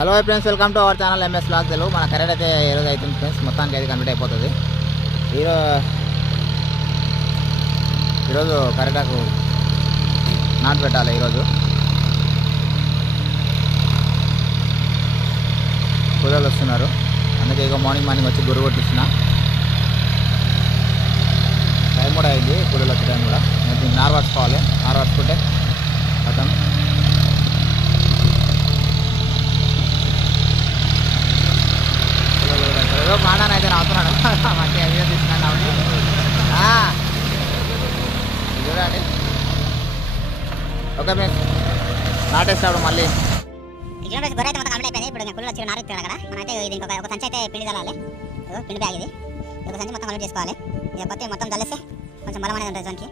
Hello friends, welcome to our channel MS blog Telugu. మన correct అయితే ఈరోజు అవుతుంది ఫ్రెండ్స్, మొత్తానికి అయితే కంప్లీట్ అయిపోతుంది. ఈరోజు కరెక్టాకు నాటు పెట్టాలి. ఈరోజు కూలీలు వస్తున్నారు, అందుకే ఇక మార్నింగ్ వచ్చి గుర్రు కొట్టిస్తున్నా. టైం కూడా అయింది, కూలీలు వచ్చే టైం కూడా. నేను నారు పట్టుకోవాలి, నారు పట్టుకుంటే మొత్తం మాడాన అయితే నవ్వుతున్నాడు. మంచిగా వీడియో తీసుకున్నాను చూడండి. ఓకే ఫ్రెండ్స్, నాటేస్తాడు మళ్ళీ. గొర్రె అయితే మొత్తం కంప్లీట్ అయిపోయింది. ఇప్పుడు కుళ్ళు వచ్చి నారు ఎత్తాడు కదా, మనైతే ఇది ఒక సంచి అయితే పిండి చల్లాలి. పిండి బ్యాగ్ ఇది, ఒక సంచి మొత్తం కంప్లీట్ చేసుకోవాలి. ఇక కొత్త మొత్తం చల్లేస్తే కొంచెం బలం అనేది ఉంటుంది దానికి.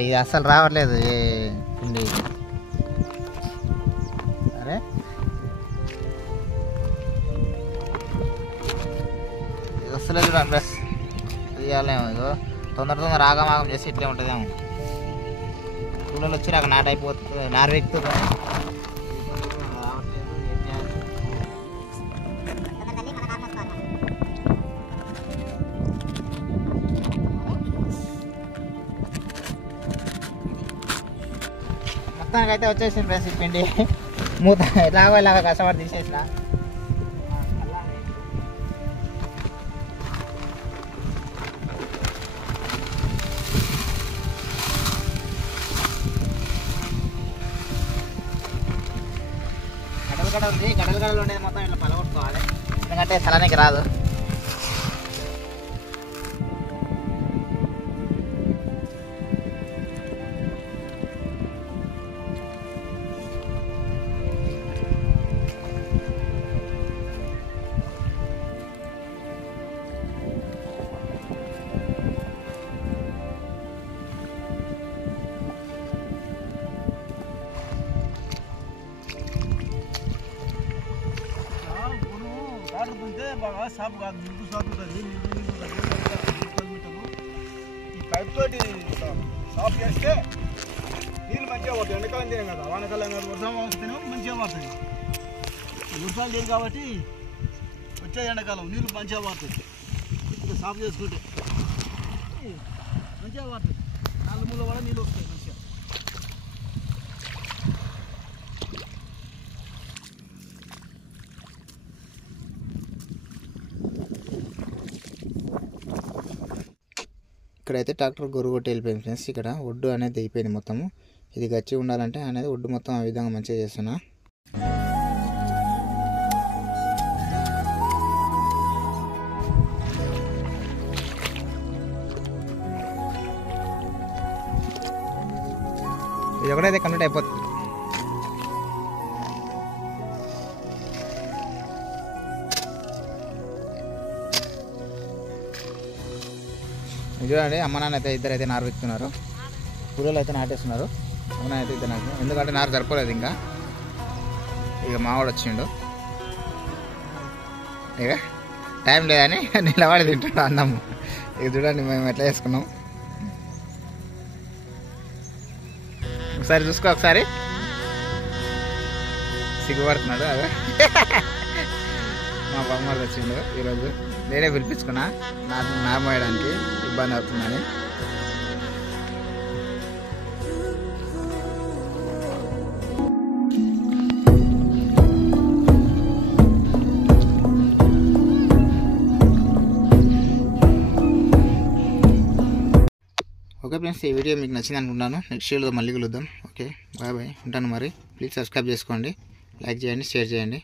ఇది అస్సలు రావట్లేదు పిండి. అరే ఇది వస్తలేదు చూడండి ప్లస్. ఇది ఇవ్వాలేమో, ఇగో తొందర ఆగమాగం చేసి ఇట్లే ఉంటుందేమో. కూలలు వచ్చి నాకు నాటు అయిపోతుంది, నారు ఎక్కుతుంది. మొత్తానికి అయితే వచ్చేసింది ఫ్రెండ్స్ ఈ పిండి. మూత ఎలాగో ఇలాగ కష్టపడి తీసేసిన. గడలు ఉంది, గడలు ఉండేది మొత్తం ఇట్లా పలగొట్టుకోవాలి, ఎందుకంటే స్థలానికి రాదు. బాగా సాపు కాదు, ముందు సాపు ఉంటుంది, ఈ పైప్ తోటి సాపు చేస్తే నీళ్ళు మంచిగా పడుతుంది. ఎండాకాలం చేయం కదా, వానకాలం కాదు, వర్షం వస్తేనే మంచిగా పడుతుంది. వర్షాలు లేదు కాబట్టి వచ్చే ఎండాకాలం నీళ్ళు మంచిగా పడుతుంది. ఇక సాపు చేసుకుంటే మంచిగా పడుతుంది, నాలుగు మూల కూడా నీళ్ళు వస్తాయి మంచిగా. ఇక్కడైతే ట్రాక్టర్ గొర్రు కొట్టి వెళ్ళిపోయింది ఫ్రెండ్స్. ఇక్కడ ఒడ్డు అనేది అయిపోయింది మొత్తము. ఇది గచ్చి ఉండాలంటే అనేది ఒడ్డు మొత్తం ఆ విధంగా మంచిగా చేస్తున్నా. ఇది ఒకటైతే కంప్లీట్ అయిపోతుంది. చూడండి, అమ్మ నాన్న అయితే ఇద్దరు అయితే నారు పెట్టుకున్నారు, కూలీలు అయితే నాటేస్తున్నారు. అమ్మ నాన్న అయితే ఇద్దరు నాకు, ఎందుకంటే నారు సరిపోలేదు ఇంకా. ఇక మావాడు వచ్చిండు, ఇక టైం లేదని నిలబడి తింటాడు అన్నం. ఇక చూడండి మేము ఎట్లా చేసుకున్నాం. ఒకసారి చూసుకో, ఒకసారి సిగ్గుపడుతున్నాడు. అదే మా బొమ్మలు వచ్చిండు ఈరోజు. నేనే పిలిపించుకున్నా నారు మోయడానికి ఇబ్బంది అవుతుందని. ఓకే ఫ్రెండ్స్, ఈ వీడియో మీకు నచ్చింది అనుకుంటున్నాను. నెక్స్ట్ వీడియోలో మళ్ళీ కలుద్దాం. ఓకే, బాయ్ బాయ్, ఉంటాను మరి. ప్లీజ్ సబ్స్క్రైబ్ చేసుకోండి, లైక్ చేయండి, షేర్ చేయండి.